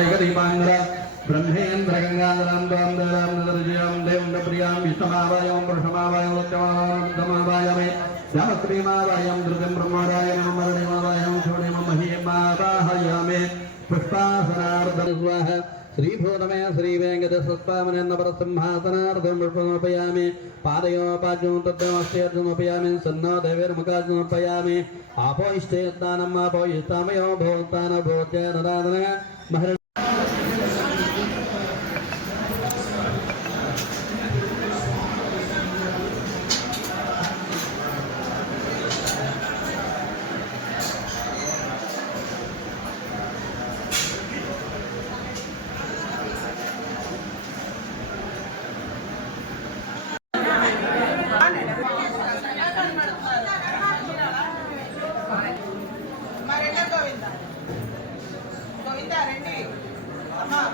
ജഗദീപാങ്കര ബ്രഹ്മേന്ദ്ര ഗംഗാധരാം ദേവണ്ട പ്രിയാം വിഷ്ണമാവായം വൃഷമാവായം ലക്ഷ്യമാവായമാവായമേ രാത്രിമാവായം ധൃതം ബ്രഹ്മരായം മരണമാവായം ശിവണിമ മഹിമാവാഹയാമേ പുഷ്പാസനാർദ്ധ ശ്രീഭൂതമേ ശ്രീവേങ്കടസ്വാമനെന്ന പരസിംഹാസനാർത്ഥം പുഷ്പമർപ്പയാമി പാദയോപാജ്ഞവും തത്വമസ്തേർജമർപ്പയാമി സന്നോ ദേവേർമുഖാജ്ഞമർപ്പയാമി ആപോയിഷ്ടേത്താനം ആപോയിഷ്ടാമയോ ഭോക്താന ഭോജ്യാനദാതന മഹര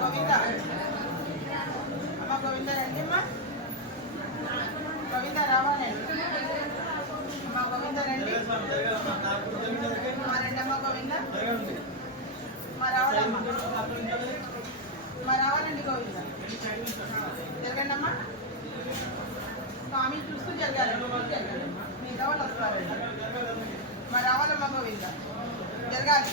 గోవింద? అమ్మ గోవింద రండి అమ్మా. గోవింద రావాలి. అమ్మ గోవింద రండి. మా రెండమ్మ గోవింద. మా రావాలమ్మ. మా రావాలండి గోవింద. జరగండి అమ్మా. స్వామి చూస్తూ జరగాలి. జరగాలి మిగతా వాళ్ళు వస్తారు మరి రావాలమ్మ గోవింద. జరగాలి.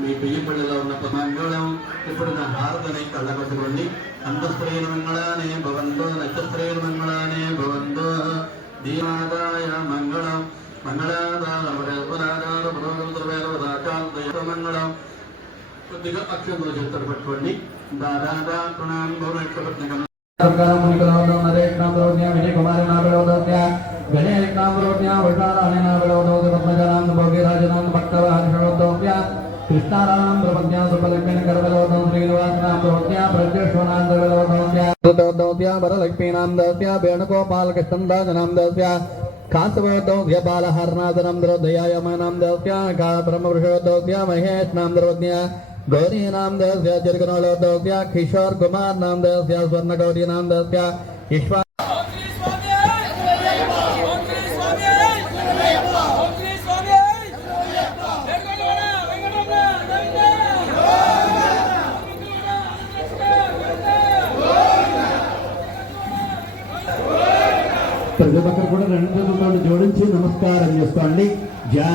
మీ బియ్యపల్లిలో ఉన్న మంగళం ఇప్పుడు నా హారతని కళ్ళగొట్టుకోండి అంతఃస్త్రీల మంగళానే భవంతో నక్షత్రేల మంగళానే భవంతో. దీనాదాయ మంగళం. మంగళాదాయ మంగళం. కొద్దిగా అక్షంతో చేస్తారు పట్టుకోండి. దాదా ప్రణాం భవన కృష్ణారాం ప్రపద్యా సుపలక్ష్మీన గర్భలోకం శ్రీనివాసనాం ప్రపద్యా పద్మజనం वेदांत भक्तवादिषणोत्तम्या कृष्णाराम ब्रह्मज्ञानोपलक्ष्मेण कर्मलोकं श्रीनिवासनां प्रभज्ञा प्रत्यक्षणां द्रवलोकमस्या वरलक्ष्मीणां दस्या वेणुगोपालकृष्णदासनां दस्या कासवोद्योग्यपालहरणासनं द्रवदयायमानां दस्या का ब्रह्मवृषोद्योग्या महेशनां द्रवज्ञा गौरी नाम दस्या चिरगनोलोद्योग्या किशोर कुमार नाम दस्या स्वर्णगौरी नाम दस्या ప్రతి ఒక్కరు కూడా రెండు జోడించి నమస్కారం చేసుకోండి జా